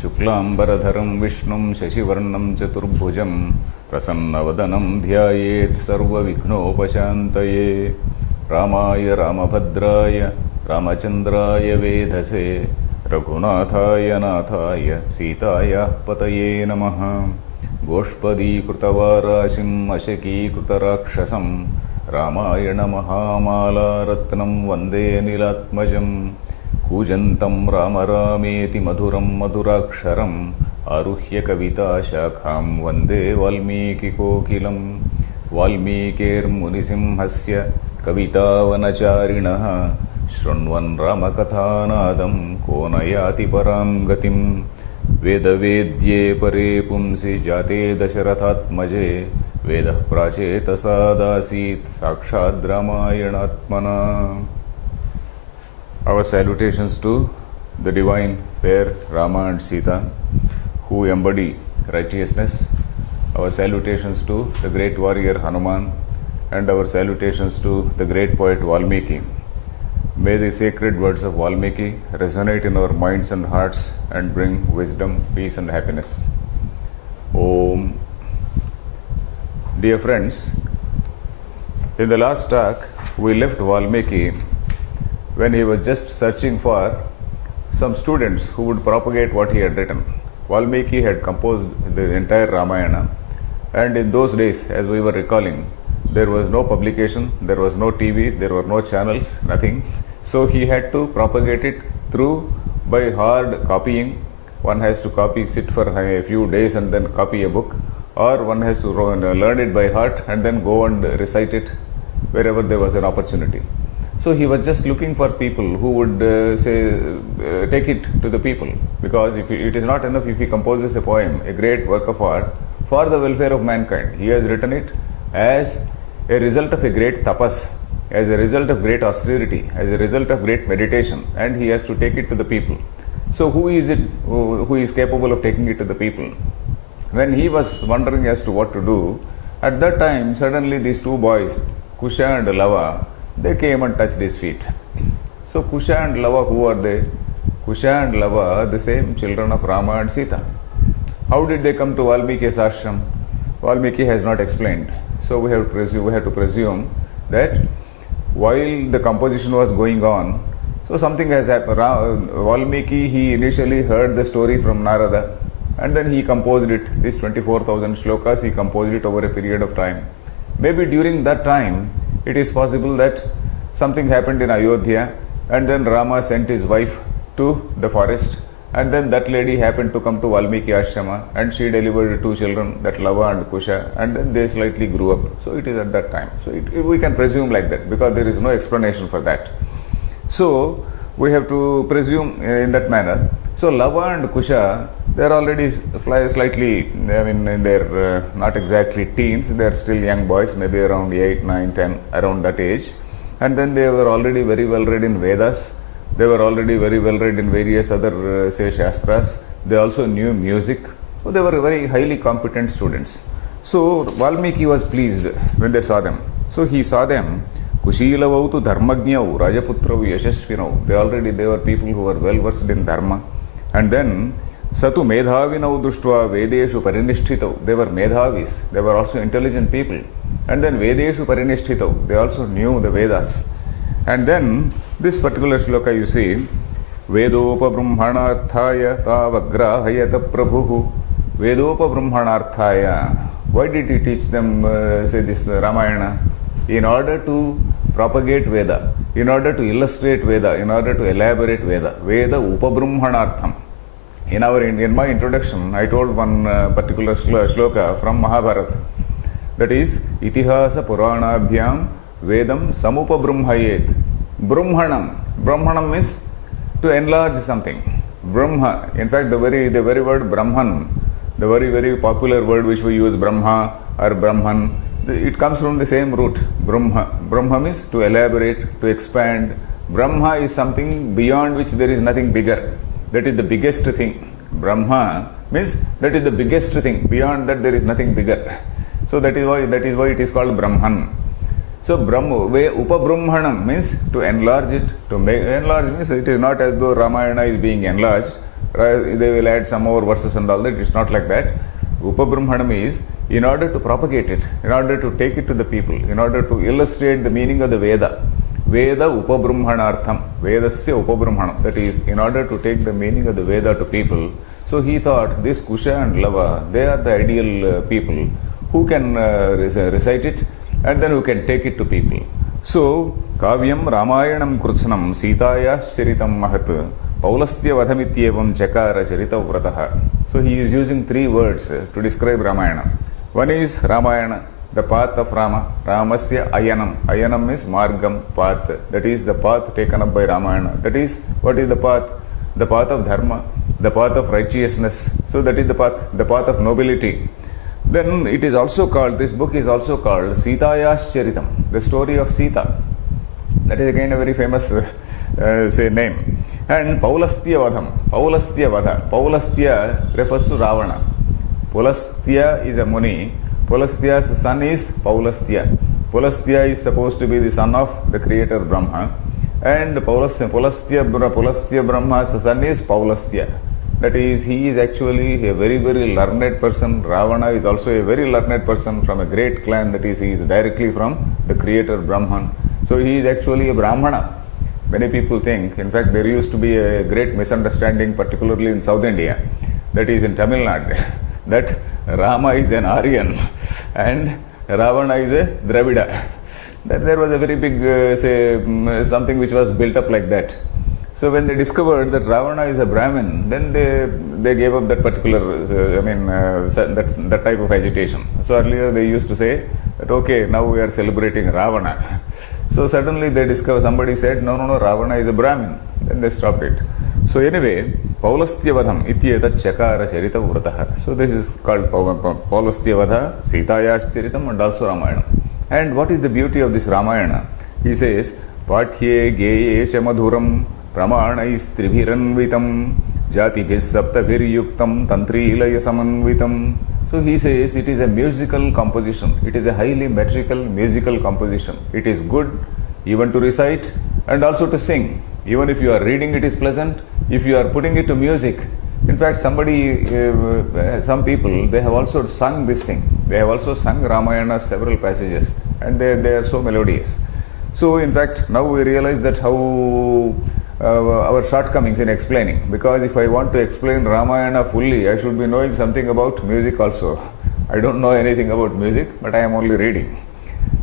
शुक्लांबरधरं विष्णुं शशिवर्णं चतुर्भुजं प्रसन्नवदनं ध्यायेत् सर्वविघ्नोपशान्तये। रामाय रामभद्राय रामचन्द्राय वेधसे रघुनाथाय नाथाय सीतायाः पतये नमः। गोष्पदीकृतवाराशिं अशकीकृतराक्षसं रामायणमहामालारत्नं वन्दे नीलात्मजं। कूजन्तं राम रामेति मधुरं मधुराक्षरम् आरुह्य कविताशाखां वन्दे वाल्मीकिकोकिलं। वाल्मीकिर्मुनिसिंहस्य कवितावनचारिणः शृण्वन् रामकथानादं को न याति परां गतिम्। वेदवेद्ये परे पुंसि जाते दशरथात्मजे वेदः प्राचेतसादासीत् साक्षाद् रामायणात्मना। Our salutations to the divine pair Rama and Sita who embody righteousness. Our salutations to the great warrior Hanuman and our salutations to the great poet Valmiki. May the sacred words of Valmiki resonate in our minds and hearts and bring wisdom, peace and happiness. Om. Dear friends, in the last talk we left Valmiki when he was just searching for some students who would propagate what he had written. Valmiki had composed the entire Ramayana, and in those days, as we were recalling, there was no publication, there was no TV, there were no channels, nothing. So he had to propagate it through by hard copying. One has to sit for a few days and then copy a book, or one has to learn it by heart and then go and recite it wherever there was an opportunity. So he was just looking for people who would take it to the people, because it is not enough if he composes a poem, a great work of art for the welfare of mankind. He has written it as a result of a great tapas, as a result of great austerity, as a result of great meditation, and he has to take it to the people. So who is it who is capable of taking it to the people? When he was wondering as to what to do, at that time suddenly these two boys, Kusha and Lava, they came and touched his feet. So Kusha and Lava, who are they? Kusha and Lava are the same children of Rama and Sita. How did they come to Valmiki's ashram? Valmiki has not explained. So we have to presume that while the composition was going on, so something has happened. Valmiki, he initially heard the story from Narada, and then he composed it. These 24,000 shlokas, he composed it over a period of time. Maybe during that time, it is possible that something happened in Ayodhya, and then Rama sent his wife to the forest, and then that lady happened to come to Valmiki Ashrama, and she delivered two children, that Lava and Kusha, and then they slightly grew up. So it is at that time. So we can presume like that, because there is no explanation for that. So we have to presume in that manner. So Lava and Kusha, they are already slightly, in their not exactly teens, they are still young boys, maybe around 8, 9, 10, around that age. And then they were already very well read in Vedas. They were already very well read in various other, Shastras. They also knew music. So they were very highly competent students. So Valmiki was pleased when they saw them. So he saw them. Kushilavau tu dharmajnau, rajaputrau yashasvinau. They were people who were well versed in dharma. And then Satu Medhavinau Dushtva Vedeshu Parinishtitau. They were Medhavis. They were also intelligent people. And then Vedeshu Parinishtitau. They also knew the Vedas. And then this particular shloka you see, Vedopa Brahmanarthaya Tavagrahayata Prabhuhu. Vedopa Brahmanarthaya. Why did he teach them, this Ramayana? In order to propagate Veda, in order to illustrate Veda, in order to elaborate Veda. Veda Upabrahmanartham. In my introduction, I told one particular shloka from Mahabharata. That is, Itihasa Puranabhyam Vedam Samupabrahmayet. Brahmanam. Brahmanam means to enlarge something. Brahma. In fact, the very word Brahman, the very, very popular word which we use, Brahma or Brahman, it comes from the same root, Brahma. Brahma means to elaborate, to expand. Brahma is something beyond which there is nothing bigger. That is the biggest thing. Brahma means that is the biggest thing. Beyond that there is nothing bigger. So that is why it is called Brahman. So Upabrahmanam means to enlarge it. To make enlarge means it is not as though Ramayana is being enlarged. they will add some more verses and all that. It's not like that. Upabrahmanam is in order to propagate it, in order to take it to the people, in order to illustrate the meaning of the Veda. Veda Upabrahmanartham, Vedasya Upabrahmanam. That is, in order to take the meaning of the Veda to people. So he thought this Kusha and Lava, they are the ideal people who can recite it and then who can take it to people. So, Kavyam Ramayanam Krutsanam Sitaya Charitam Mahat Paulastya Vadhamityevam Chakara Charita Vrataha. So he is using three words to describe Ramayana. One is Ramayana, the path of Rama. Ramasya Ayanam. Ayanam is Margam, path. That is the path taken up by Ramayana. That is, what is the path? The path of Dharma, the path of righteousness. So that is the path of nobility. Then it is also called, this book is also called Sitaya's Charitam, the story of Sita. That is again a very famous name. And Paulastya Vadham, Paulastya Vadha. Paulastya refers to Ravana. Pulastya is a Muni. Pulastya's son is Paulastya. Pulastya is supposed to be the son of the creator Brahma. And Pulastya Brahma's son is Paulastya. That is, he is actually a very, very learned person. Ravana is also a very learned person from a great clan. That is, he is directly from the creator Brahman. So he is actually a Brahmana. Many people think, in fact, there used to be a great misunderstanding, particularly in South India, that is in Tamil Nadu, that Rama is an Aryan and Ravana is a Dravida. That there was a very big, something which was built up like that. So when they discovered that Ravana is a Brahmin, then they gave up that particular, that type of agitation. So earlier they used to say that, okay, now we are celebrating Ravana. So suddenly they discovered, somebody said, no, Ravana is a Brahmin. Then they stopped it. So anyway, Paulastya Vadham Ityetat Chakara Charita Vrataha. So this is called Paulastya Vadha, Sitaya's Charitam, and also Ramayana. And what is the beauty of this Ramayana? He says, Pathye Geye Chamadhuram Pramanais Tribhiranvitam Jatibhis Saptabhiryuktam Tantrilaya Samanvitam. So he says it is a musical composition. It is a highly metrical musical composition. It is good even to recite and also to sing. Even if you are reading, it is pleasant. If you are putting it to music, in fact, some people, they have also sung this thing. They have also sung Ramayana several passages, and they are so melodious. So in fact, now we realize that how our shortcomings in explaining, because if I want to explain Ramayana fully, I should be knowing something about music also. I don't know anything about music, but I am only reading.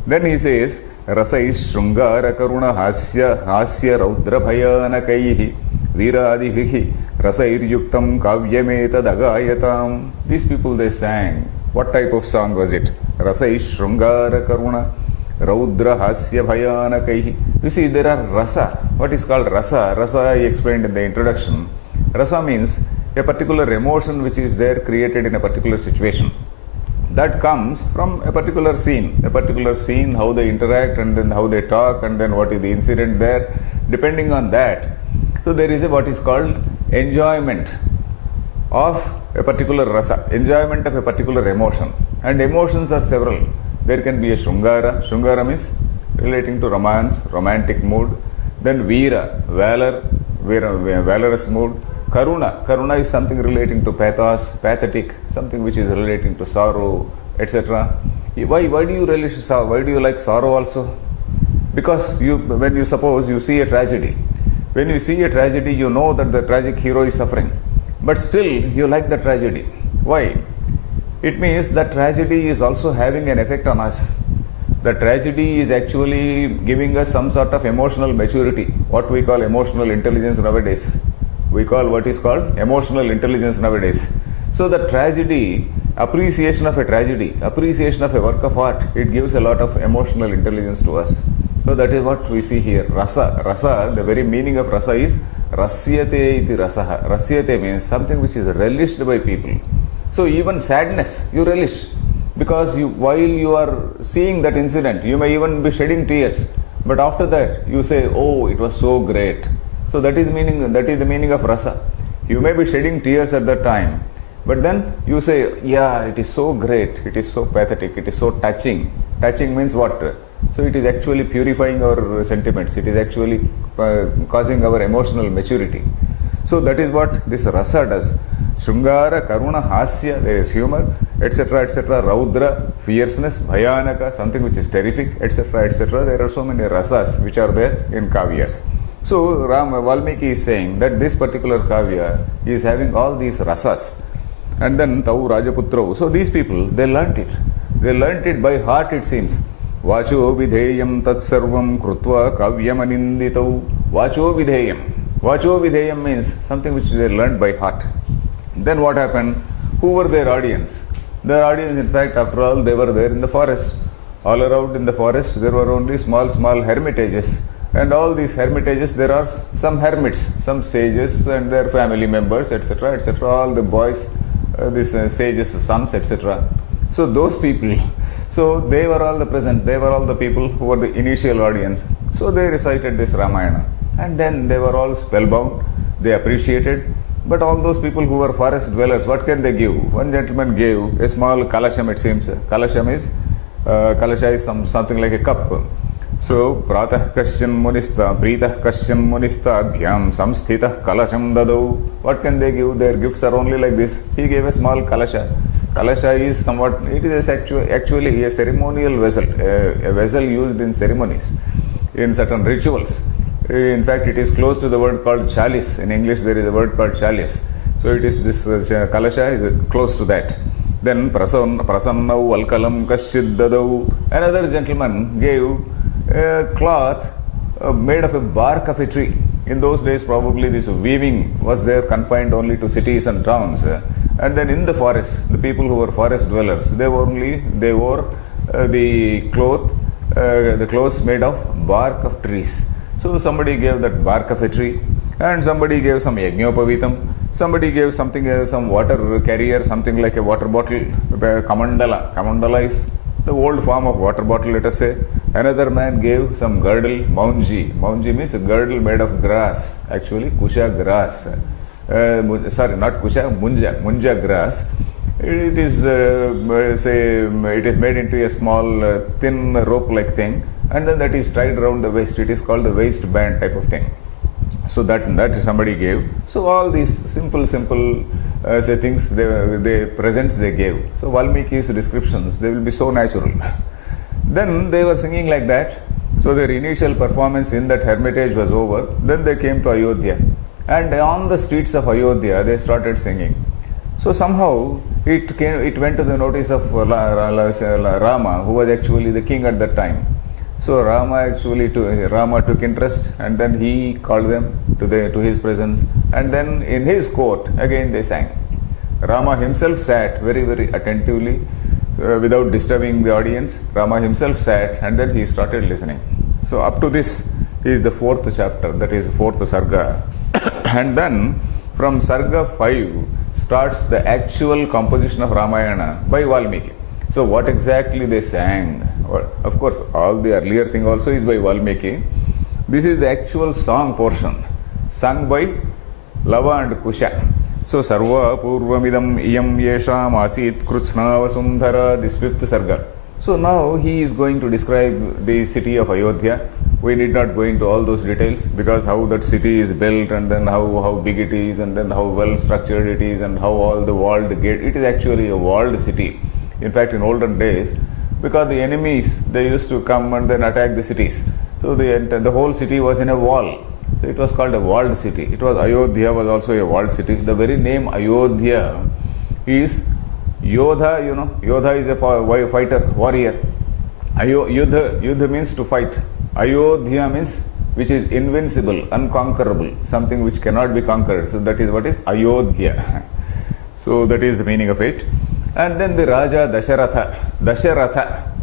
Then he says, Rasai Shrungara Karuna Hasya Raudra Bhayanakaihi Viradivihi Rasair Yuktam Kavyameta Dagayatam. These people, they sang. What type of song was it? Rasai Shrungara Karuna Raudra Hasya Bhayanakaihi. You see, there are rasa. What is called rasa? Rasa I explained in the introduction. Rasa means a particular emotion which is there created in a particular situation. That comes from a particular scene, how they interact and then how they talk and then what is the incident there. Depending on that, so there is what is called enjoyment of a particular rasa, enjoyment of a particular emotion. And emotions are several. There can be a Shrungara. Shrungara means relating to romance, romantic mood. Then Veera, valor, valorous mood. Karuna is something relating to pathos, pathetic, something which is relating to sorrow, etc. Why do you relish sorrow? Why do you like sorrow also? Because when you suppose you see a tragedy, when you see a tragedy, you know that the tragic hero is suffering, but still you like the tragedy. Why? It means that tragedy is also having an effect on us. The tragedy is actually giving us some sort of emotional maturity, what we call emotional intelligence nowadays. We call what is called emotional intelligence nowadays. So the tragedy, appreciation of a tragedy, appreciation of a work of art, it gives a lot of emotional intelligence to us. So that is what we see here. Rasa, the very meaning of rasa is rasyate iti rasaha. Rasyate means something which is relished by people. So even sadness, you relish. Because while you are seeing that incident, you may even be shedding tears. But after that, you say, oh, it was so great. So that is the meaning of rasa. You may be shedding tears at that time, but then you say, yeah, it is so great, it is so pathetic, it is so touching. Touching means what? So it is actually purifying our sentiments, it is actually causing our emotional maturity. So that is what this rasa does. Shringara, Karuna, Hasya, there is humor, etc., etc., Raudra, fierceness, Bhayanaka, something which is terrific, etc., etc. There are so many rasas which are there in kavyas. So Valmiki is saying that this particular kavya is having all these rasas. And then Tau Rajaputro. So these people, they learnt it. They learnt it by heart, it seems. Vacho vidheyam tatsarvam krutva kavyam aninditau. Vacho vidheyam. Vacho vidheyam means something which they learnt by heart. Then what happened? Who were their audience? Their audience, in fact, after all, they were there in the forest. All around in the forest, there were only small, small hermitages. And all these hermitages, there are some hermits, some sages and their family members, etc., etc., all the boys, these sages' sons, etc. So those people, so they were all the present, they were all the people who were the initial audience. So they recited this Ramayana. And then they were all spellbound, they appreciated. But all those people who were forest dwellers, what can they give? One gentleman gave a small kalasham, it seems. Kalasha is something like a cup. So, pratah kasyam munista, pritah kasyam munista, bhyam samsthitah kalasham dadau. What can they give? Their gifts are only like this. He gave a small kalasha. Kalasha is somewhat, it is actually a ceremonial vessel, a vessel used in ceremonies, in certain rituals. In fact, it is close to the word called chalice. In English, there is a word called chalice. So it is this kalasha is close to that. Then prasannau alkalam kasyid dadau. Another gentleman gave a cloth made of a bark of a tree. In those days, probably this weaving was there confined only to cities and towns. And then in the forest, the people who were forest dwellers, they wore the clothes made of bark of trees. So somebody gave that bark of a tree, and somebody gave some yajñopavitam, somebody gave something, some water carrier, something like a water bottle, kamandala. Kamandala is the old form of water bottle, let us say. Another man gave some girdle, maunji. Maunji means a girdle made of grass, actually kusha grass. Sorry, not kusha, munja grass. It is it is made into a small thin rope-like thing, and then that is tied around the waist. It is called the waistband type of thing. So that somebody gave. So all these simple say things, they presents they gave. So Valmiki's descriptions, they will be so natural. Then they were singing like that. So their initial performance in that hermitage was over. Then they came to Ayodhya, and on the streets of Ayodhya they started singing. So somehow it went to the notice of Rama, who was actually the king at that time. So Rama took interest, and then he called them to his presence, and then in his court again they sang. Rama himself sat very, very attentively without disturbing the audience. Rama himself sat, and then he started listening. So up to this is the fourth chapter, that is fourth sarga. And then from sarga 5 starts the actual composition of Ramayana by Valmiki. So what exactly they sang? Well, of course, all the earlier thing also is by Valmiki. This is the actual song portion, sung by Lava and Kusha. So Sarva Purvamidam Iyam Yesham Asit Krutsna Vasundhara, this fifth sarga. So now he is going to describe the city of Ayodhya. We need not go into all those details, because how that city is built, and then how big it is, and then how well structured it is, and how all the walled gate. It is actually a walled city. In fact, in olden days, because the enemies, they used to come and then attack the cities. So the whole city was in a wall. So it was called a walled city. It was Ayodhya was also a walled city. The very name Ayodhya is Yodha, Yodha is a fighter, warrior. Yudha means to fight. Ayodhya means which is invincible, unconquerable, something which cannot be conquered. So that is what is Ayodhya. So that is the meaning of it. And then the Raja Dasharatha.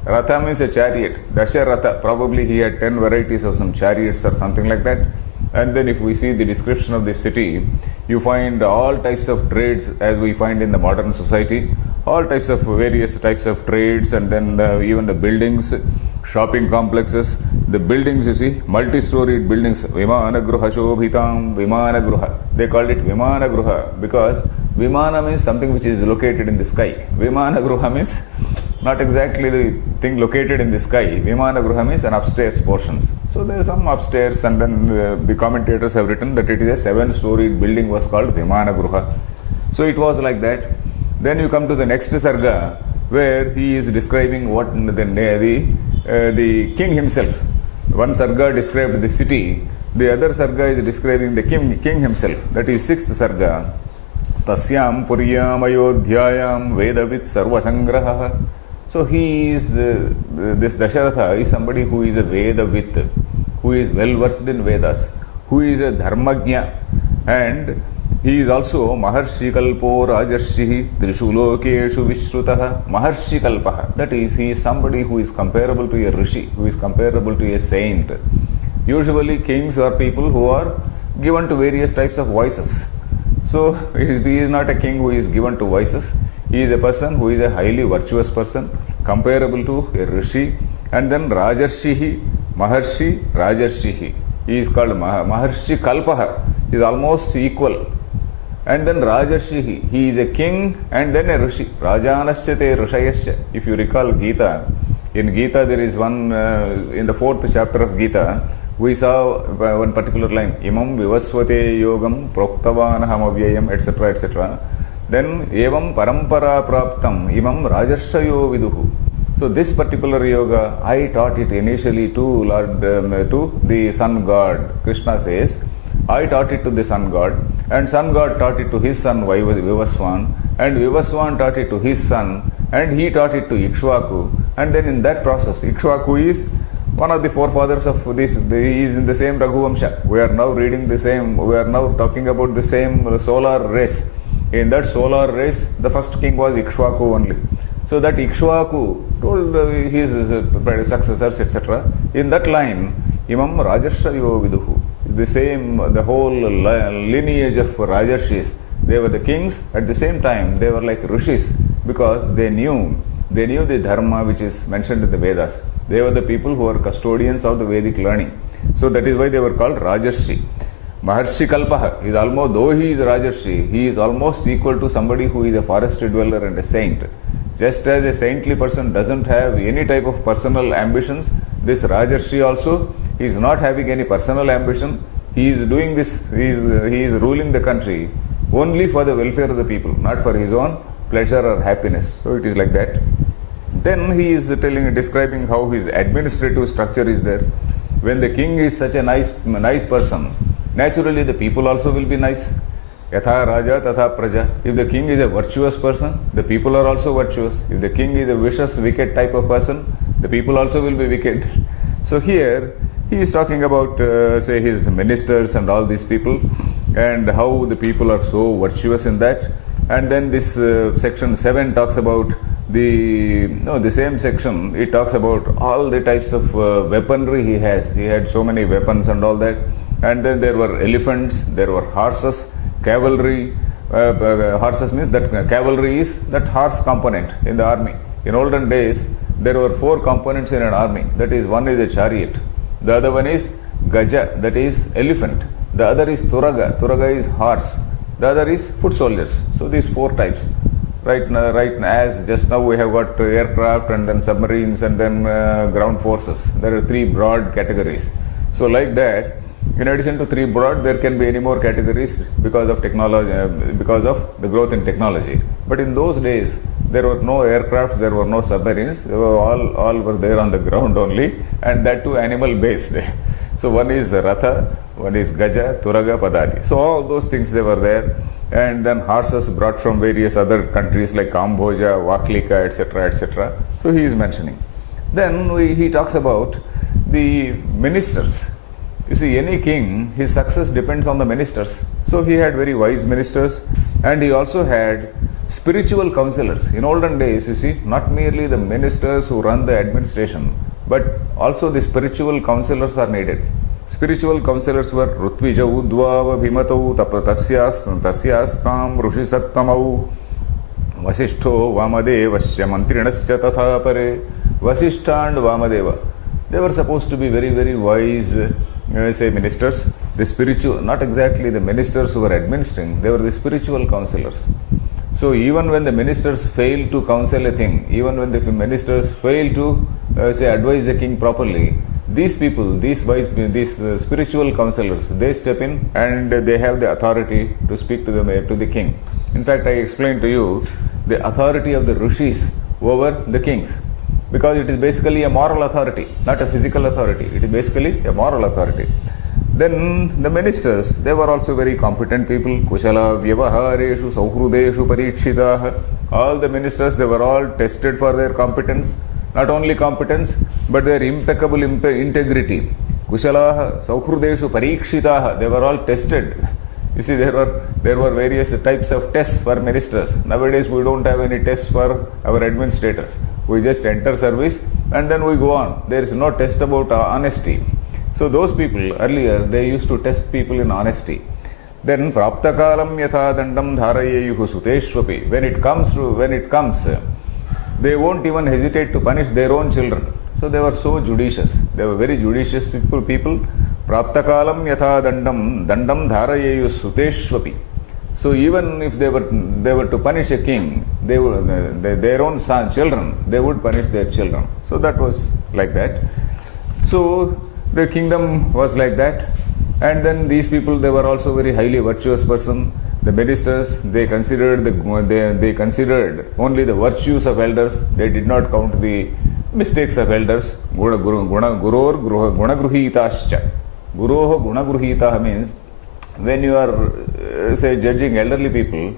Ratha means a chariot. Dasharatha, probably he had 10 varieties of some chariots or something like that. And then if we see the description of the city, you find all types of trades as we find in the modern society. All types of various types of trades, and then even the buildings, shopping complexes. The buildings, you see, multi-storied buildings. Vimanagruha Shobhitam, Vimanagruha. They called it Vimanagruha because Vimana means something which is located in the sky. Vimanagruha means not exactly the thing located in the sky. Vimana Gruha means an upstairs portions. So there is some upstairs, and then the commentators have written that it is a 7-storied building was called Vimana Gruha. So it was like that. Then you come to the next sarga where he is describing what the king himself. One sarga described the city, the other sarga is describing the king himself. That is 6th sarga. Tasyam Puryam Ayodhyayam Vedavit Sarvasangraha. So he is, this Dasharatha is somebody who is a Vedavit, who is well versed in Vedas, who is a Dharmagya, and he is also Maharshi Kalpo Rajarshihi Trishulokeshu Vishrutaha. Maharshi Kalpaha, that is, he is somebody who is comparable to a Rishi, who is comparable to a saint. Usually kings are people who are given to various types of voices. So he is not a king who is given to vices. He is a person who is a highly virtuous person, comparable to a Rishi. And then Rajarshihi, Maharshi, Rajarshihi. He is called Maharshi Kalpaha. He is almost equal. And then Rajarshihi, he is a king and then a Rishi. Rajanashyate Rishayasya. If you recall Gita, in Gita there is one, in the 4th chapter of Gita, we saw one particular line, Imam Vivaswate Yogam Proktavanaham Avyayam, etc., etc. Then Evam Parampara Praptam Imam Rajarshayo Viduhu. So this particular yoga, I taught it initially to to the sun god. Krishna says, I taught it to the sun god, and sun god taught it to his son Vivaswan, and Vivaswan taught it to his son, and he taught it to Ikshvaku. And then in that process, Ikshvaku is one of the forefathers of this. He is in the same Raghuvamsha. We are now reading the same, we are now talking about the same solar race. In that solar race, the first king was Ikshvaku only. So that Ikshvaku told his successors, etc. In that line, Imam Rajarshayo Viduhu. The same, the whole lineage of Rajarshis, they were the kings. At the same time, they were like Rishis because they knew the dharma which is mentioned in the Vedas. They were the people who were custodians of the Vedic learning. So that is why they were called Rajarshi. Maharshi Kalpaha is almost, though he is Rajarshi, he is almost equal to somebody who is a forest dweller and a saint. Just as a saintly person doesn't have any type of personal ambitions, this Rajarshi also, he is not having any personal ambition. He is doing this, he is ruling the country only for the welfare of the people, not for his own pleasure or happiness. So it is like that. Then he is describing how his administrative structure is there. When the king is such a nice person, naturally the people also will be nice. Yatha Raja Tatha Praja. If the king is a virtuous person, the people are also virtuous. If the king is a vicious, wicked type of person, the people also will be wicked. So here he is talking about, say, his ministers and all these people, and how the people are so virtuous in that. And then this section 7 talks about the same section, it talks about all the types of weaponry he has. He had so many weapons and all that. And then there were elephants, there were horses, cavalry. Horses means that cavalry is that horse component in the army. In olden days, there were 4 components in an army. That is, one is a chariot, the other one is gaja, that is elephant, the other is turaga, turaga is horse, the other is foot soldiers. So these 4 types. Right now, as just now we have got aircraft and then submarines and then ground forces. There are 3 broad categories. So like that, in addition to 3 broad, there can be any more categories because of technology, because of the growth in technology. But in those days, there were no aircrafts, there were no submarines. They were all were there on the ground only, and that too animal based. So one is Ratha, one is Gaja, Turaga, Padati. So all those things they were there. And then horses brought from various other countries like Kamboja, Vaklika, etc., etc. So he is mentioning. Then he talks about the ministers. You see, any king, his success depends on the ministers. So he had very wise ministers, and he also had spiritual counselors. In olden days, you see, not merely the ministers who run the administration, but also the spiritual counselors are needed. Spiritual counselors were Rutvijau, Dvava, Bhimatau, Tasyastam, Rushisattamau, Vasishtho, Vamadevasya, Mantrinasya, Tatha Pare. Vasishtha and Vamadeva, they were supposed to be very, very wise, say, ministers. The spiritual, not exactly the ministers who were administering, they were the spiritual counselors. So even when the ministers fail to counsel a thing, even when the ministers fail to say advise the king properly, these people, these spiritual counselors, they step in and they have the authority to speak to the king. In fact, I explained to you the authority of the rishis over the kings, because it is basically a moral authority, not a physical authority. It is basically a moral authority. Then the ministers, they were also very competent people. Kushala vyavahareshu sauhrudeshu parikshitaah. All the ministers, they were all tested for their competence. Not only competence, but their impeccable integrity. Kushala sauhrudeshu parikshitaah. They were all tested. You see, there were various types of tests for ministers. Nowadays, we don't have any tests for our administrators. We just enter service and then we go on. There is no test about honesty. So those people, earlier, they used to test people in honesty. Then, praptakalam yatha dandam dharayeyuhu suteshvapi. When it comes, they won't even hesitate to punish their own children. So they were so judicious. They were very judicious people. Praptakalam yatha dandam dharayeyu suteshvapi. So even if they were to punish a king, their own children, they would punish their children. So that was like that. So the kingdom was like that. And then these people, they were also very highly virtuous person. The ministers, they considered only the virtues of elders. They did not count the mistakes of elders. Guror gunagruhitascha. Guroho gunagruhita means when you are, say, judging elderly people,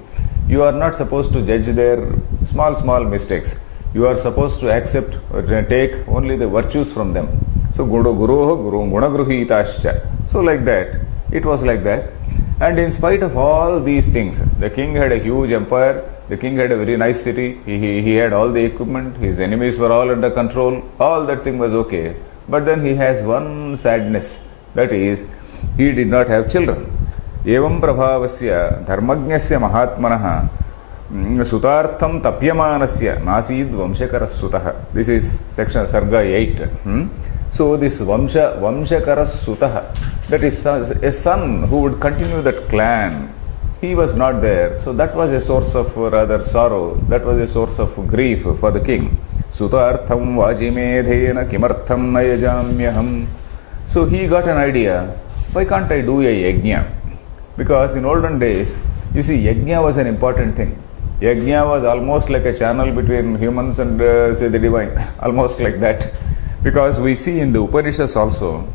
you are not supposed to judge their small mistakes. You are supposed to accept or take only the virtues from them. So guroho gunagruhitascha. So like that, it was like that. And in spite of all these things, the king had a huge empire. The king had a very nice city. He had all the equipment. His enemies were all under control. All that thing was okay. But then he has one sadness. That is, he did not have children. Evam prabhavasya dharmajnasya mahatmanaha sutartham tapyamanasya nasid vamshakaras. This is section Sarga 8. So this Vamshakaras Sutaha, that is a son who would continue that clan, he was not there. So that was a source of rather sorrow, that was a source of grief for the king. Sutartham vajimedhena kimartham nayajamyaham. So he got an idea, why can't I do a yajna? Because in olden days, you see, yajna was an important thing. Yajna was almost like a channel between humans and say the divine, almost like that. Because we see in the Upanishads also,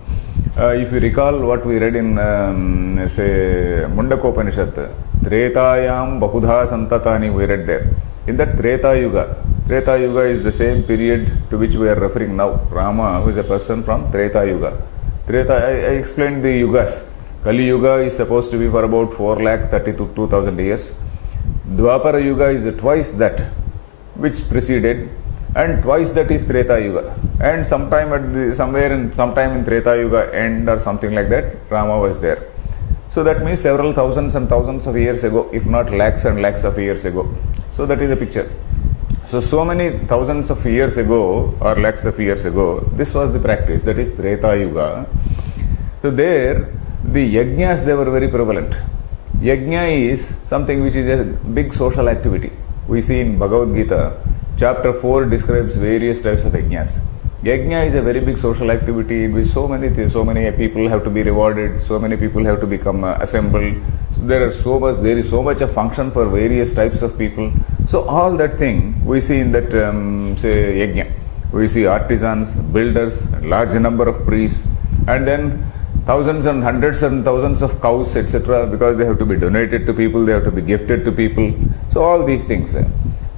if you recall what we read in, say, Mundakopanishad, Tretayam Bahudha Santatani, we read there. In that Treta Yuga is the same period to which we are referring now. Rama, who is a person from Treta Yuga. I explained the Yugas. Kali Yuga is supposed to be for about 4,32,000 years. Dwapara Yuga is twice that, which preceded, and twice that is Treta Yuga. And sometime in Treta Yuga end or something like that, Rama was there. So that means several thousands and thousands of years ago, if not lakhs and lakhs of years ago. So that is the picture. So many thousands of years ago or lakhs of years ago, this was the practice, that is Treta Yuga. So there, the yajnas, they were very prevalent. Yajna is something which is a big social activity. We see in Bhagavad Gita, Chapter 4 describes various types of yajnas. Yajna is a very big social activity in which so many people have to be rewarded, so many people have to become assembled. So there is so much of function for various types of people. So all that thing we see in that say yajna. We see artisans, builders, a large number of priests, and then thousands and hundreds and thousands of cows, etc., because they have to be donated to people, they have to be gifted to people. So all these things.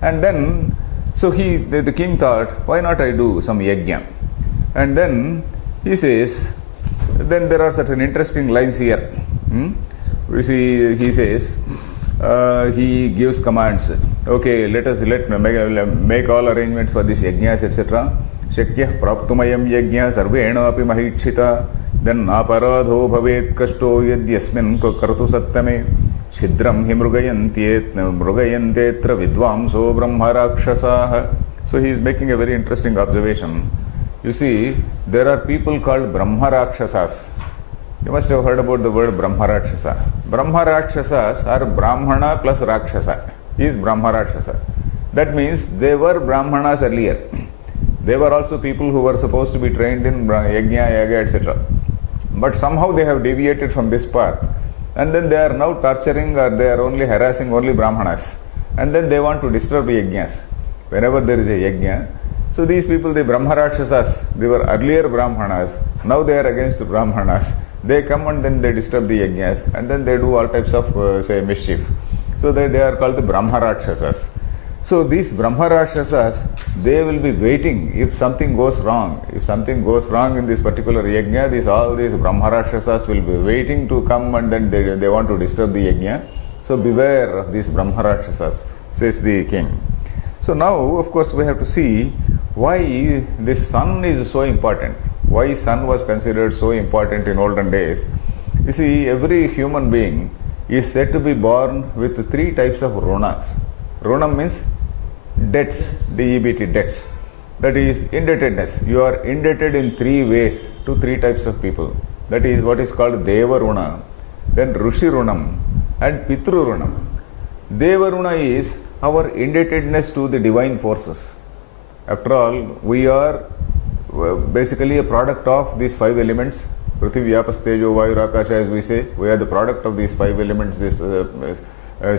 And then so the king thought, why not I do some yajna? And then he says, then there are certain interesting lines here. We see, he says, he gives commands. Okay, let make all arrangements for this yajnas, etc. Shakyah praptumayam yajna sarvena api mahikshita. Then aparadho bhavet kashto yadyasmin kartu sattame. Chidram hi mrugayantetra vidvamso brahma rakshasaha. So he is making a very interesting observation. You see, there are people called Brahma Rakshasas. You must have heard about the word Brahma Rakshasa. Brahma Rakshasas are Brahmana plus Rakshasa. is Brahma Rakshasa. That means they were Brahmanas earlier. They were also people who were supposed to be trained in Yajna, Yaga, etc. But somehow they have deviated from this path, and then they are now torturing or they are only harassing only Brahmanas. And then they want to disturb Yajnas. Whenever there is a Yajna, so these people, the Brahma Rakshasas, they were earlier Brahmanas, now they are against the Brahmanas. They come and then they disturb the Yajnas, and then they do all types of, mischief. So they are called the Brahma Rakshasas. So these Brahma Rakshasas, they will be waiting if something goes wrong. If something goes wrong in this particular Yajna, all these Brahma Rakshasas will be waiting to come, and then they want to disturb the Yajna. So beware of these Brahma Rakshasas, says the king. So now, of course, we have to see why this sun is so important. Why sun was considered so important in olden days. You see, every human being is said to be born with three types of runas. Runam means debts, D-E-B-T, debts. That is indebtedness. You are indebted in three ways to three types of people. That is what is called Deva Runa, then Rushi Runam, and Pitru Runam. Deva Runa is our indebtedness to the divine forces. After all, we are basically a product of these five elements. Prithvi, Apas, Tejo, Vayu, Akasha, as we say. We are the product of these five elements, this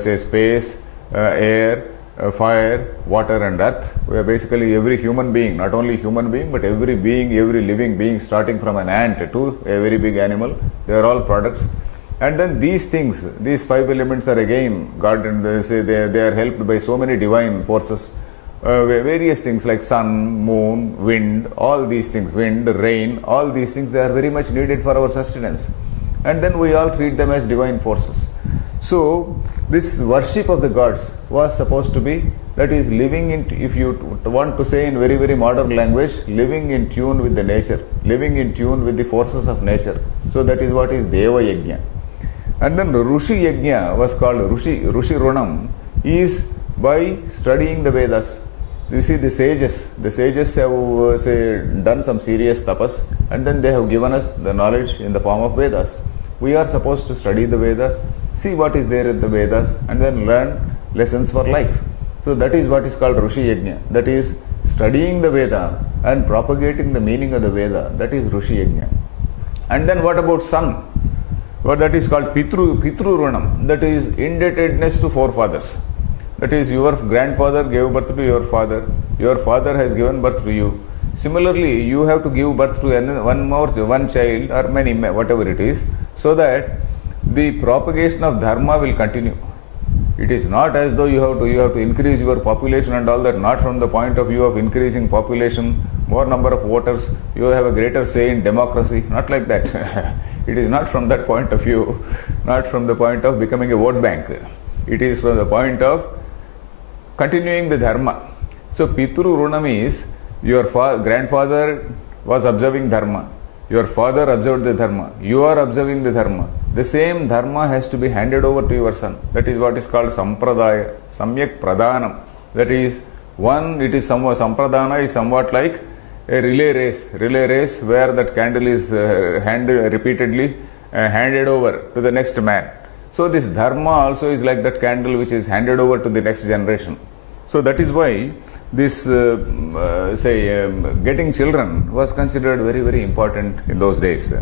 say space, air, fire, water and earth. We are basically every human being, not only human being, but every being, every living being, starting from an ant to a very big animal. They are all products. And then these things, these five elements are again, God and they are helped by so many divine forces. Various things like sun, moon, wind, all these things, wind, rain, all these things, they are very much needed for our sustenance. And then we all treat them as divine forces. So this worship of the gods was supposed to be, that is living in, if you want to say in very, very modern language, living in tune with the nature, living in tune with the forces of nature. So that is what is Deva Yajna. And then Rushi Yajna was called Rushi Runam, is by studying the Vedas. You see, the sages have done some serious tapas, and then they have given us the knowledge in the form of Vedas. We are supposed to study the Vedas, see what is there in the Vedas, and then learn lessons for life. So that is what is called Rushi Yajna. That is studying the Veda and propagating the meaning of the Veda. That is Rushi Yajna. And then what about sun? Well, that is called Pitru Runam. That is indebtedness to forefathers. That is, your grandfather gave birth to your father has given birth to you. Similarly, you have to give birth to one child or many, whatever it is, so that the propagation of dharma will continue. It is not as though you have to increase your population and all that, not from the point of view of increasing population, more number of voters, you have a greater say in democracy, not like that. It is not from that point of view, not from the point of becoming a vote bank. It is from the point of continuing the dharma. So Pitru Runam is, your grandfather was observing dharma, your father observed the dharma, you are observing the dharma. The same dharma has to be handed over to your son. That is what is called Sampradaya, Samyak Pradhanam. That is, Sampradhana is somewhat like a relay race where that candle is repeatedly handed over to the next man. So this dharma also is like that candle which is handed over to the next generation. So that is why this getting children was considered very, very important in those days.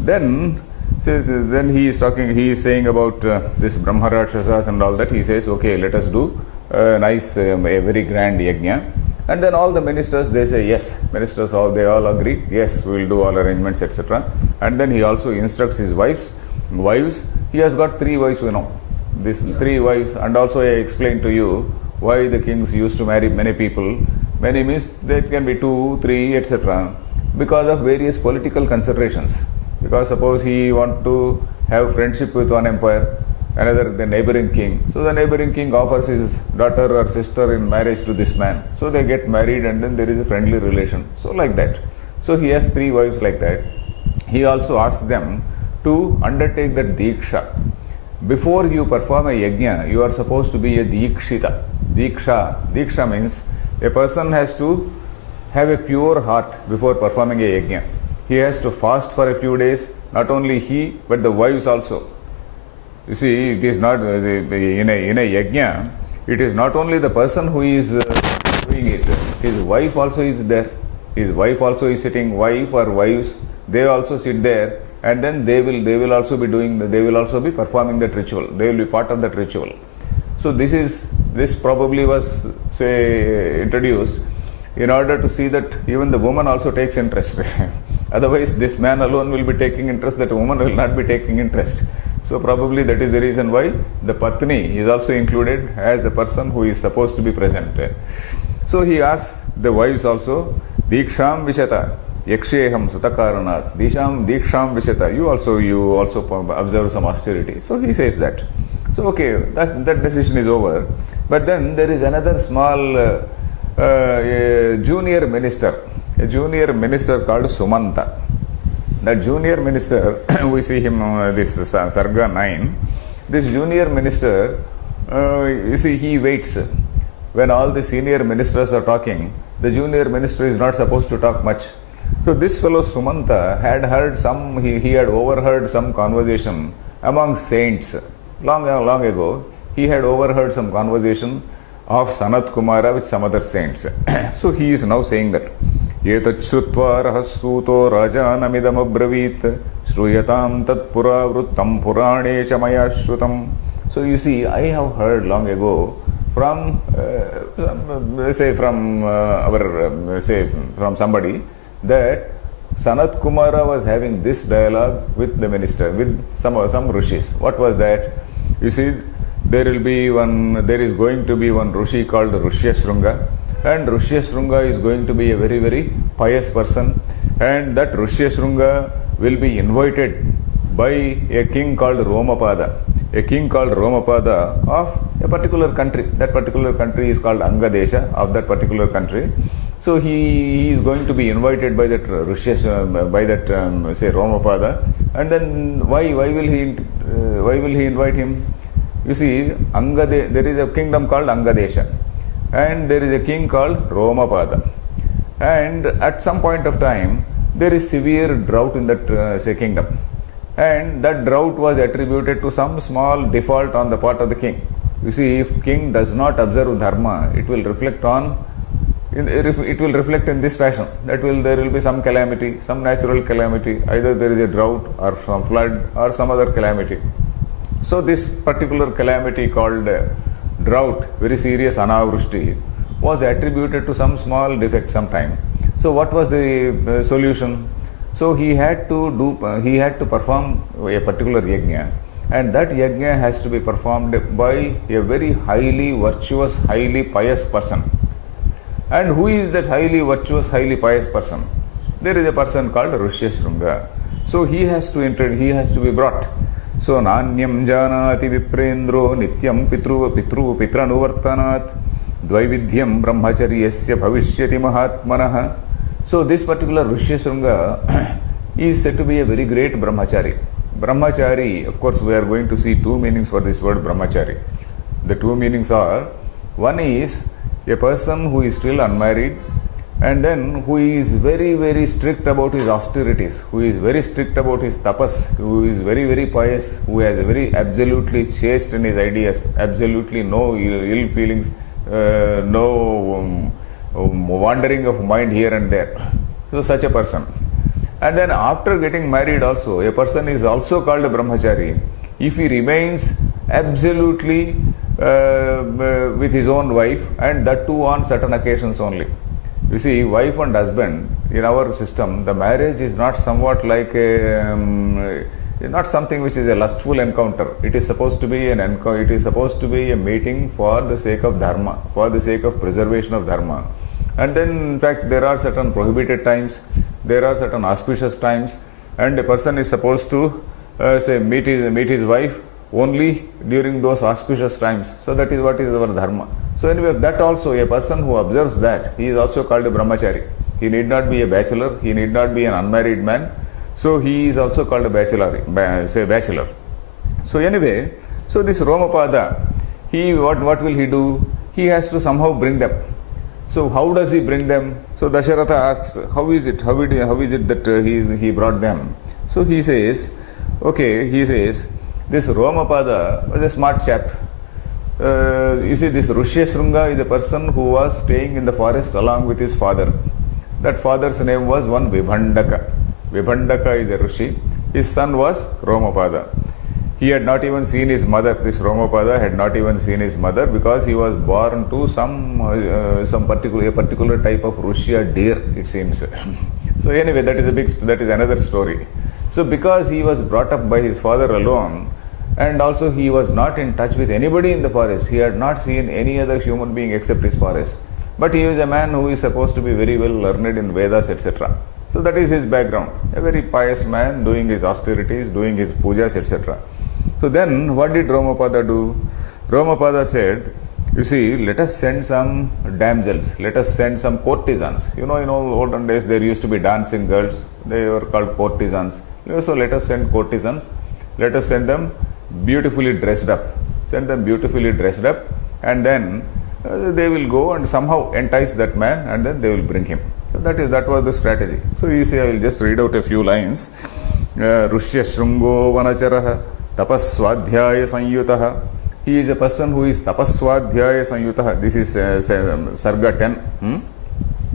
Then he is saying about this Brahma Rakshasas and all that. He says, okay, let us do a nice, a very grand yajna. And then all the ministers, they say yes. Ministers, they all agree, yes, we will do all arrangements, etc. And then he also instructs his wives. He has got 3 wives, These 3 wives, and also I explained to you why the kings used to marry many people. Many means there can be 2, 3, etc. because of various political considerations. Because suppose he want to have friendship with one empire, another the neighboring king. So the neighboring king offers his daughter or sister in marriage to this man. So they get married and then there is a friendly relation. So like that. So he has 3 wives like that. He also asks them to undertake that Diksha. Before you perform a yajna, you are supposed to be a Dikshita. Diksha means a person has to have a pure heart before performing a yajna. He has to fast for a few days, not only but the wives also. You see, it is not in a yajna, It is not only the person who is doing it, his wife also is there. His wife also is sitting, wife or wives, they also sit there, and then they will also be performing that ritual. They will be part of that ritual. So this probably was, say, introduced in order to see that even the woman also takes interest. Otherwise, this man alone will be taking interest, that woman will not be taking interest. So probably that is the reason why the Patni is also included as a person who is supposed to be present. So he asks the wives also, Diksham Vishata, Yaksheham Sutakaranat, Diksham Vishata, you also observe some austerity. So he says that. So okay, that decision is over. But then there is another small junior minister, a junior minister called Sumanta. That junior minister, we see him this Sarga 9. This junior minister, you see, he waits. When all the senior ministers are talking, the junior minister is not supposed to talk much. So this fellow Sumanta had heard he had overheard some conversation among saints. Long ago, he had overheard some conversation of Sanat Kumara with some other saints. So he is now saying that Yetachutva rahasuto rajanamidam abravit shruyatam tat pura vruttam purane chamaya shrutam. So you see, I have heard long ago from from somebody that Sanat Kumara was having this dialogue with the minister, with some rishis. What was that? You see, there is going to be one rishi called Rishyashrunga, and Rishyashrunga is going to be a very, very pious person, and that Rishyashrunga will be invited by a king called Romapada, of a particular country. That particular country is called Angadesha, of that particular country. So he is going to be invited by that say Romapada, and then why will he invite him? You see, there is a kingdom called Angadesha, and there is a king called Romapada, and at some point of time there is severe drought in that kingdom, and that drought was attributed to some small default on the part of the king. You see, if king does not observe dharma, it will reflect in this fashion, that there will be some calamity, some natural calamity, either there is a drought or some flood or some other calamity. So this particular calamity called drought, very serious anavrushti, was attributed to some small defect sometime. So what was the solution? So he had to perform a particular yajna, and that yajna has to be performed by a very highly virtuous, highly pious person. And who is that highly virtuous, highly pious person? There is a person called Rishyashrunga. So he has to be brought. So Nanyam janati viprendro nityam pitranuvartanat dvaividhyam brahmacharyasya bhavishyati mahatmanah. So this particular Rishyashrunga is said to be a very great brahmachari. Brahmachari, of course, we are going to see two meanings for this word brahmachari. The two meanings are, one is a person who is still unmarried, and then who is very, very strict about his austerities, who is very strict about his tapas, who is very, very pious, who has a very absolutely chaste in his ideas, absolutely no ill feelings, no wandering of mind here and there. So such a person. And then after getting married also, a person is also called a brahmachari if he remains absolutely with his own wife, and that too on certain occasions only. You see, wife and husband, in our system, the marriage is not somewhat like not something which is a lustful encounter. It is supposed to be a meeting for the sake of dharma, for the sake of preservation of dharma. And then, in fact, there are certain prohibited times, there are certain auspicious times, and a person is supposed to meet his wife only during those auspicious times. So that is what is our dharma. So anyway, that also, a person who observes that, he is also called a brahmachari. He need not be a bachelor, he need not be an unmarried man. So he is also called a bachelor. So anyway, so this Romapada, what will he do? He has to somehow bring them. So how does he bring them? So Dasharatha asks, how is it that he brought them? So he says, this Romapada was a smart chap. You see, this Rishyasringa is a person who was staying in the forest along with his father. That father's name was one Vibhandaka. Vibhandaka is a Rishi. His son was Romapada. He had not even seen his mother. This Romapada had not even seen his mother because he was born to some particular type of Rushya deer, it seems. So anyway, that is another story. So because he was brought up by his father alone, and also he was not in touch with anybody in the forest. He had not seen any other human being except his forest. But he is a man who is supposed to be very well learned in Vedas, etc. So that is his background. A very pious man doing his austerities, doing his pujas, etc. So then what did Romapada do? Romapada said, you see, let us send some damsels, let us send some courtesans. You know, in all olden days there used to be dancing girls. They were called courtesans. So let us send courtesans. Let us send them beautifully dressed up. Send them beautifully dressed up, and then they will go and somehow entice that man, and then they will bring him. So that was the strategy. So you see, I will just read out a few lines. Rushya Shrungo Vanacharaha Tapaswadhyaya Sanyutaha. He is a person who is Tapaswadhyaya Sanyutaha. This is Sarga 10.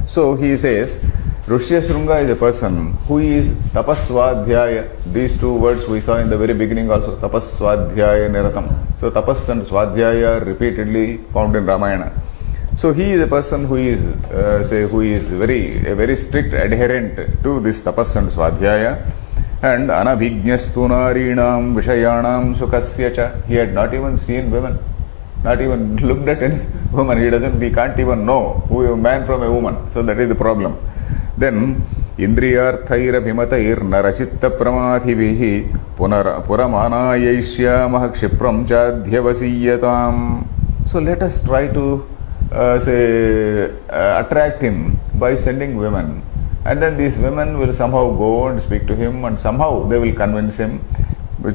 So he says, Rushya Shrunga is a person who is Tapaswadhyaya. These two words we saw in the very beginning also, Tapaswadhyaya Niratam. So tapas and swadhyaya repeatedly found in Ramayana. So he is a person who is a very strict adherent to this tapas and swadhyaya. And anabhignastu narinam vishayanam sukasya cha. He had not even seen women, not even looked at any woman. He can't even know who a man from a woman. So that is the problem. Then Indriyarthairabhimatair narachitta pramathibihi puramanayaishyamah kshipram chadhyavasiyatam. So let us try to attract him by sending women, and then these women will somehow go and speak to him, and somehow they will convince him.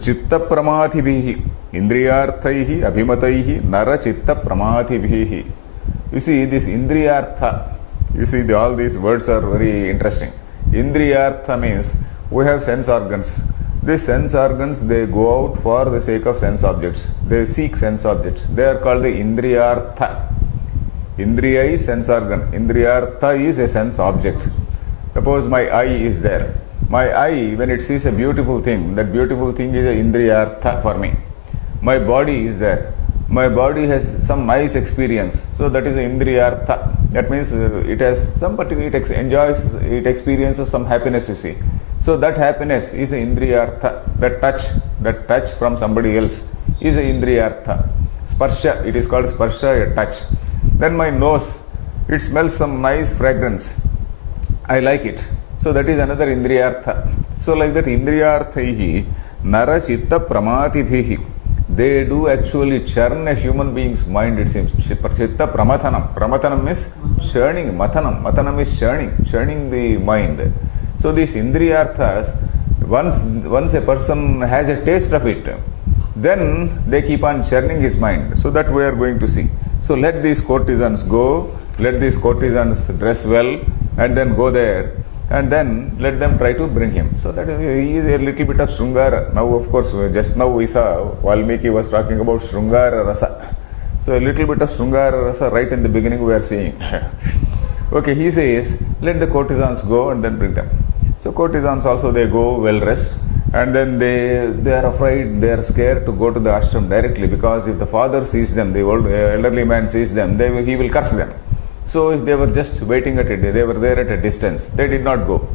Chitta pramathibihi indriyarthaihi abhimataihi nara chitta pramathibihi. You see, this indriyartha, you see, all these words are very interesting. Indriyartha means we have sense organs. These sense organs, they go out for the sake of sense objects. They seek sense objects. They are called the indriyartha. Indriya is sense organ. Indriyartha is a sense object. Suppose my eye is there. My eye, when it sees a beautiful thing, that beautiful thing is an indriyartha for me. My body is there. My body has some nice experience. So that is an indriyartha. That means it has some particular, it experiences some happiness, you see. So that happiness is an indriyartha. That touch from somebody else is an indriyartha. Sparsha, it is called sparsha, a touch. Then my nose, it smells some nice fragrance. I like it. So that is another indriyartha. So like that, indriyarthaihi nara chitta pramatibhihi. They do actually churn a human being's mind, it seems. Chitta pramathanam. Pramathanam means churning. Mathanam is churning the mind. So these indriyarthas, once a person has a taste of it, then they keep on churning his mind. So that we are going to see. So let these courtesans go, let these courtesans dress well, and then go there, and then let them try to bring him. So that is a little bit of Shrungara. Now, of course, just now we saw Valmiki was talking about Shrungara Rasa. So a little bit of Shrungara Rasa right in the beginning we are seeing. Okay, he says, let the courtesans go and then bring them. So courtesans also, they go well dressed, and then they are afraid, they are scared to go to the ashram directly, because if the father sees them, the elderly man sees them, he will curse them. So if they were just waiting at it, they were there at a distance, they did not go.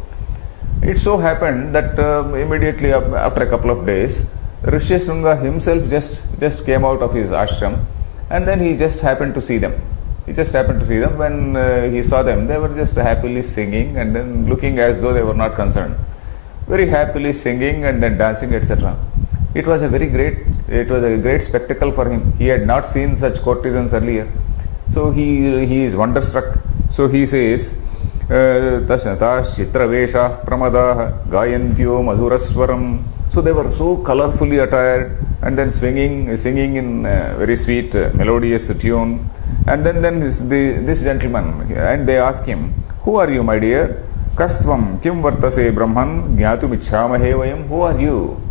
It so happened that immediately after a couple of days, Rishyasringa himself just came out of his ashram, and then he just happened to see them. He just happened to see them. When he saw them, they were just happily singing and then looking as though they were not concerned. Very happily singing and then dancing, etc. It was a great spectacle for him. He had not seen such courtesans earlier. So he is wonderstruck. So he says, Tasnatas Chitravesha Pramadaha Gayantyo Madhuraswaram. So they were so colorfully attired and then singing in a very sweet, melodious tune. And then this gentleman, and they ask him, who are you, my dear? Kastvam kim vartase brahman jnatum ichhamahe vayam. Who are you?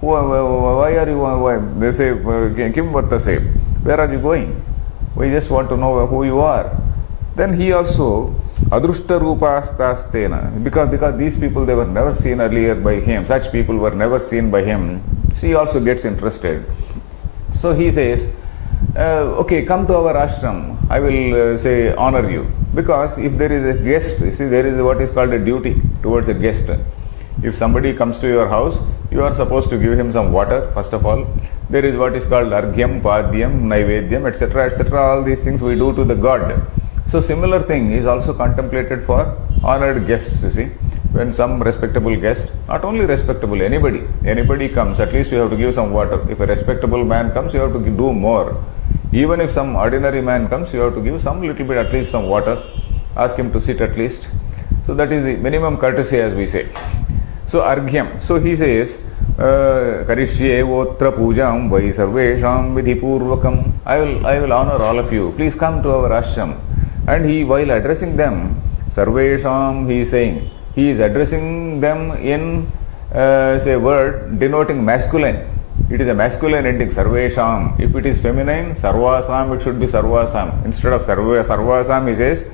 Why are you? They say, kim vartase? Where are you going? We just want to know who you are. Then he also, adrushta rupastastena, because these people, they were never seen earlier by him, such people were never seen by him, she also gets interested. So he says, okay, come to our ashram, I will say honor you. Because if there is a guest, you see, there is what is called a duty towards a guest. If somebody comes to your house, you are supposed to give him some water, first of all. There is what is called argyam, padyam, naivedyam, etc., etc. All these things we do to the god. So similar thing is also contemplated for honored guests, you see. When some respectable guest, not only respectable, anybody comes, at least you have to give some water. If a respectable man comes, you have to do more. Even if some ordinary man comes, you have to give some little bit, at least some water. Ask him to sit at least. So that is the minimum courtesy, as we say. So argyam. So he says, Karishye votra pujam vai sarvesham vidhi purvakam. I will honor all of you. Please come to our ashram. And he, while addressing them, sarvesham, he is saying, he is addressing them in say word denoting masculine. It is a masculine ending, sarvesham. If it is feminine, sarvasam, it should be sarvasam. Instead of sarvasam, he says,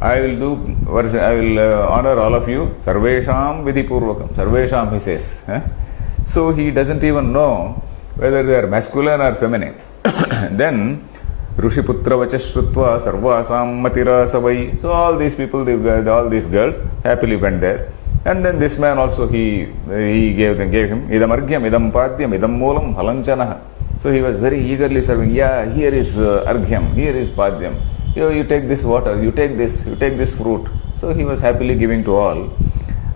I will honor all of you, sarvesham vidhi purvakam. Sarvesham, he says. So he doesn't even know whether they are masculine or feminine. Then, Rushiputra vachashrutva sarvasam matira savai. So all these people, all these girls happily went there. And then this man also, he gave him idam argyam, idam padyam, idam moolam, halanchana. So he was very eagerly serving. Yeah, here is argyam, here is padyam. You take this water, you take this fruit. So he was happily giving to all.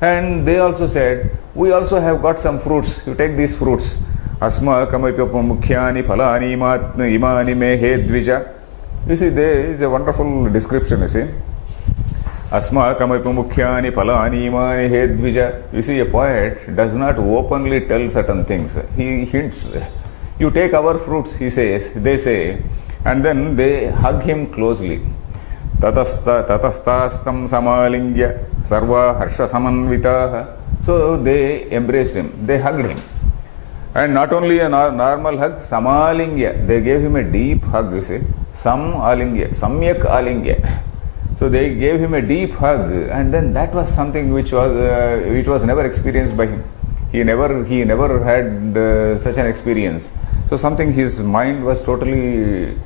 And they also said, we also have got some fruits. You take these fruits. Asma kamapyapamukhyani phalani imani me he dvija. You see, there is a wonderful description, you see. Asma kamapyamukhyani phalani imani he dvija. You see, a poet does not openly tell certain things. He hints. You take our fruits, he says, they say, and then they hug him closely. Tatastastam samalingya sarva harsha samanvitaha. So they embraced him, they hugged him. And not only a normal hug, samalingya, they gave him a deep hug, you see. Samyak alingya. So they gave him a deep hug, and then that was something which was never experienced by him. He never had such an experience. So something, his mind was totally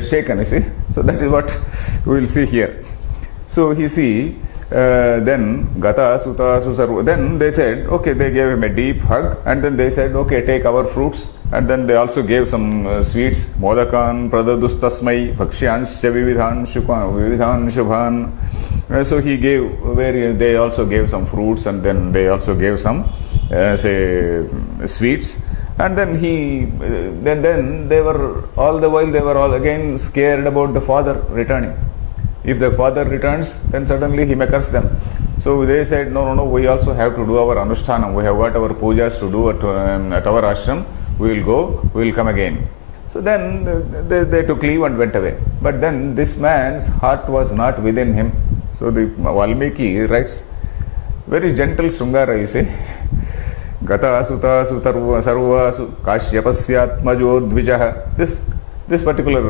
shaken, you see. So that is what we will see here. So he see, then Gata Suta Susarva. Then they said, okay, they gave him a deep hug, and then they said, okay, take our fruits. And then they also gave some sweets. Modakan pradadustasmai bhaksyansya vividhan shubhan. So he gave, they also gave some fruits, and then they also gave some sweets. And then then they were, all the while they were all again scared about the father returning. If the father returns, then suddenly he may curse them. So they said, no, we also have to do our anushthanam. We have got our pujas to do at our ashram. We will go, we will come again. So then they took leave and went away. But then this man's heart was not within him. So the Valmiki writes, very gentle Srungara, you see. Gata suta sutarva sarva kashyapasyaatmajo dvijaha. This particular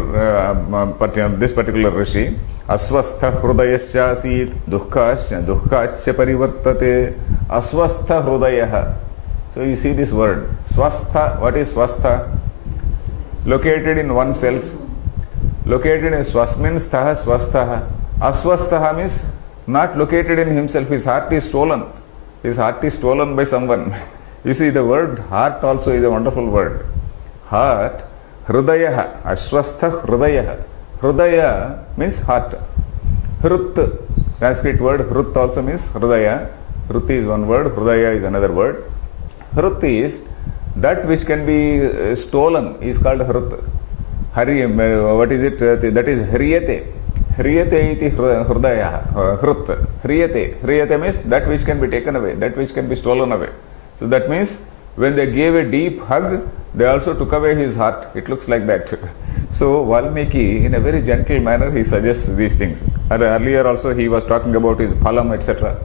rishi, aswastha hrudayascha asit dukkhacha parivartate. Aswastha hrudayaha. So you see this word, swastha. What is swastha? Located in oneself. Located in swasmin sthaha swastha. Aswastha means not located in himself. His heart is stolen. His heart is stolen by someone. You see, the word heart also is a wonderful word. Heart, hrudayaha, aswastha hrudayaha. Hrudaya means heart. Hrut, Sanskrit word, hrut also means hrudaya. Hrut is one word, hrudaya is another word. Hrut is that which can be stolen, is called hrut. What is it? That is hriyate. Hriyate iti hrudaya. Hrut. Hriyate. Hriyate means that which can be taken away, that which can be stolen away. So that means when they gave a deep hug, they also took away his heart. It looks like that. So Valmiki, in a very gentle manner, he suggests these things. Earlier also he was talking about his phalam, etc.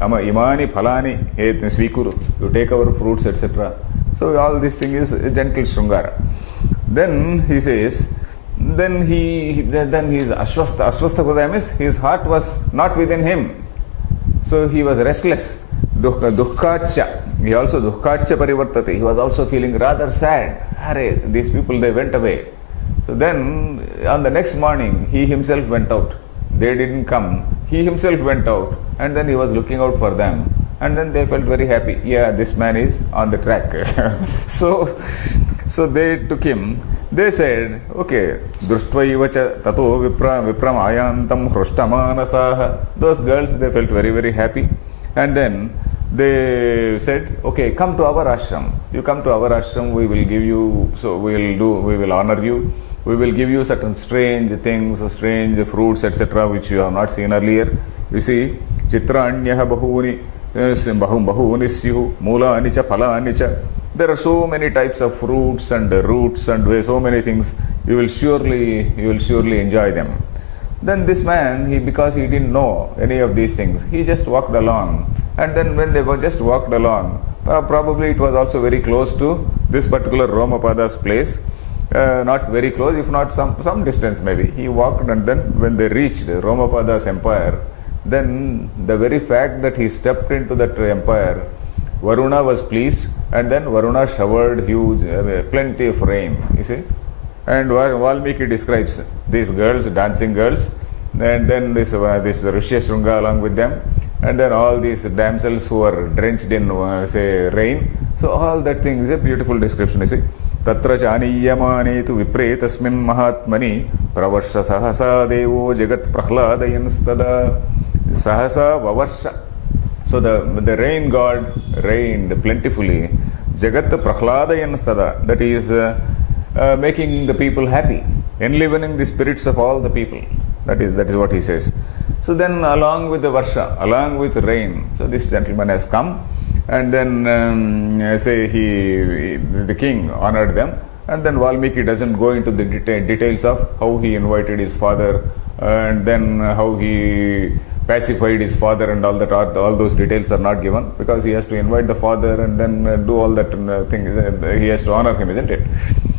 Imani phalani et svikuru. You take our fruits, etc. So all this thing is gentle Srungara. Then he says, then his Ashwastha Hridaya means his heart was not within him. So he was restless. Dukkhacha. He also dukkhacha parivartate. He was also feeling rather sad. Hare, these people, they went away. So then on the next morning, he himself went out. They didn't come. He himself went out, and then he was looking out for them. And then they felt very happy. Yeah, this man is on the track. So they took him. They said, okay, Drustvaivacha tato vipram ayantam hrushtamanasaha. Those girls, they felt very, very happy. And then they said, okay, come to our ashram. You come to our ashram, we will give you, so we will honor you. We will give you certain strange things, strange fruits, etc., which you have not seen earlier. You see, Chitra anyaha bahuni syuhu, mula anicha, phala anicha. There are so many types of fruits and roots and so many things. You will surely enjoy them. Then this man, because he didn't know any of these things, he just walked along. And then when they were just walked along, probably it was also very close to this particular Romapada's place. Not very close, if not some distance maybe. He walked, and then when they reached Romapada's empire, then the very fact that he stepped into that empire, Varuna was pleased, and then Varuna showered plenty of rain, you see. And Valmiki describes these girls, dancing girls, and then this Rishyasringa along with them, and then all these damsels who are drenched in, rain. So all that thing is a beautiful description, you see. Tatra chaniyamane tu vipretasmin mahatmani pravarsha sahasa devo jagat prahladayanstada sahasa vavarsha. So the rain god rained plentifully. Jagat prahladayanstada, that is making the people happy, enlivening the spirits of all the people. That is what he says. So then along with the varsha, along with rain, so this gentleman has come. And then the king honored them, and then Valmiki doesn't go into the details of how he invited his father, and then how he pacified his father, and all that. All those details are not given, because he has to invite the father and then do all that thing. He has to honor him, isn't it?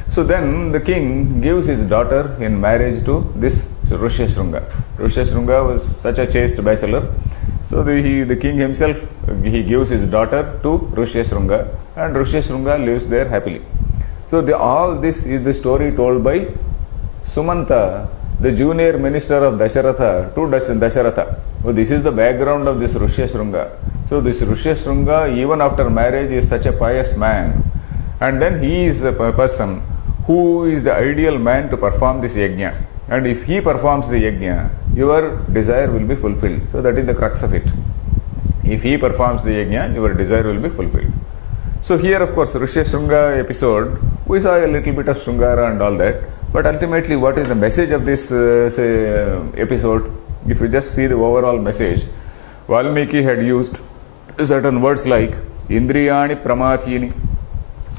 So then the king gives his daughter in marriage to this Rishyasringa. Rishyasringa was such a chaste bachelor. So the king himself, he gives his daughter to Rishyasringa, and Rishyasringa lives there happily. So all this is the story told by Sumanta, the junior minister of Dasharatha, to Dasharatha. So this is the background of this Rishyasringa. So this Rishyasringa, even after marriage, is such a pious man. And then he is a person who is the ideal man to perform this yajna. And if he performs the yajna, your desire will be fulfilled. So that is the crux of it. If he performs the yajna, your desire will be fulfilled. So here, of course, Rishyasringa episode, we saw a little bit of Sringara and all that. But ultimately, what is the message of this episode? If you just see the overall message, Valmiki had used certain words like Indriyani Pramathini.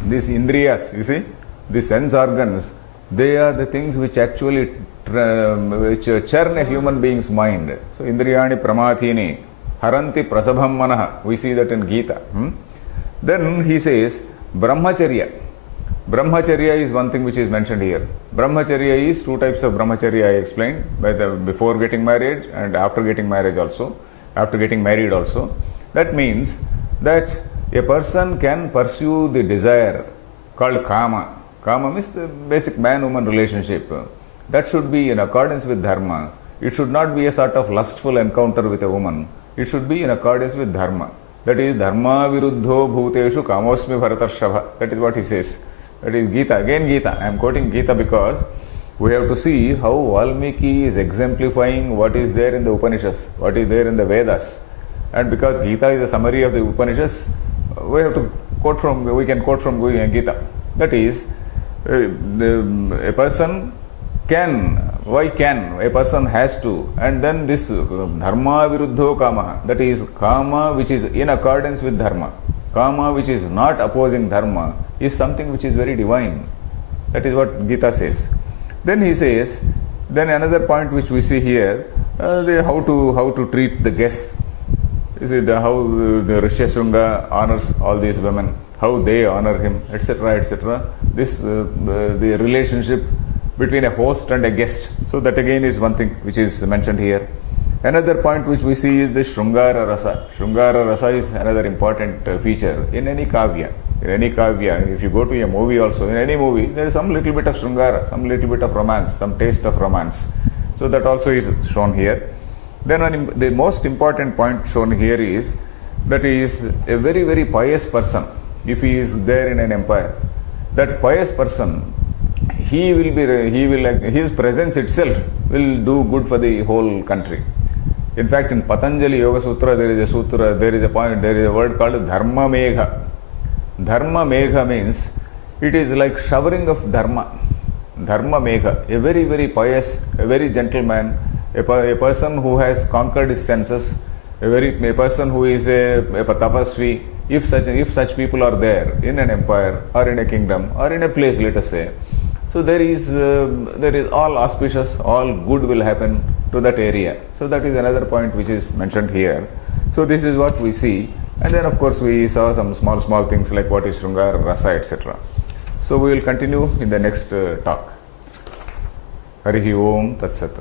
These Indriyas, you see, the sense organs, they are the things which actually churn a human being's mind. So Indriyani Pramathini, Haranti Prasabham Manaha. We see that in Gita. Then he says Brahmacharya. Brahmacharya is one thing which is mentioned here. Brahmacharya is two types of Brahmacharya I explained, before getting married and after getting married also, after getting married also. That means that a person can pursue the desire called Kama. Kama means the basic man-woman relationship. That should be in accordance with Dharma. It should not be a sort of lustful encounter with a woman. It should be in accordance with Dharma. That is Dharma viruddho bhuteshu kamosmi bharatarshabha. That is what he says. That is Gita. Again Gita. I am quoting Gita because we have to see how Valmiki is exemplifying what is there in the Upanishads, what is there in the Vedas. And because Gita is a summary of the Upanishads, we can quote from Gita. That is, a person a person has to, and then this Dharma viruddho kama, that is kama which is in accordance with Dharma, kama which is not opposing Dharma, is something which is very divine. That is what Gita says. Then he says, then another point which we see here, how to treat the guests. You see how the Rishyasringa honors all these women, how they honor him, etc., etc. This the relationship between a host and a guest. So that again is one thing which is mentioned here. Another point which we see is the Shrungara Rasa. Shrungara Rasa is another important feature in any kavya. In any kavya, if you go to a movie also, in any movie, there is some little bit of Shrungara, some little bit of romance, some taste of romance. So that also is shown here. Then the most important point shown here is that he is a very, very pious person. If he is there in an empire, that pious person, his presence itself will do good for the whole country. In fact, in Patanjali Yoga Sutra, there is a word called Dharma Megha. Dharma Megha means it is like showering of Dharma. Dharma Megha, a very, very pious, a very gentleman, a person who has conquered his senses, a person who is a tapasvi. If such people are there in an empire or in a kingdom or in a place, let us say, so there is all auspicious, all good will happen to that area. So that is another point which is mentioned here. So this is what we see, and then of course we saw some small things like what is Shrungara Rasa, etc. So we will continue in the next talk. Harihi Om Tat Sat.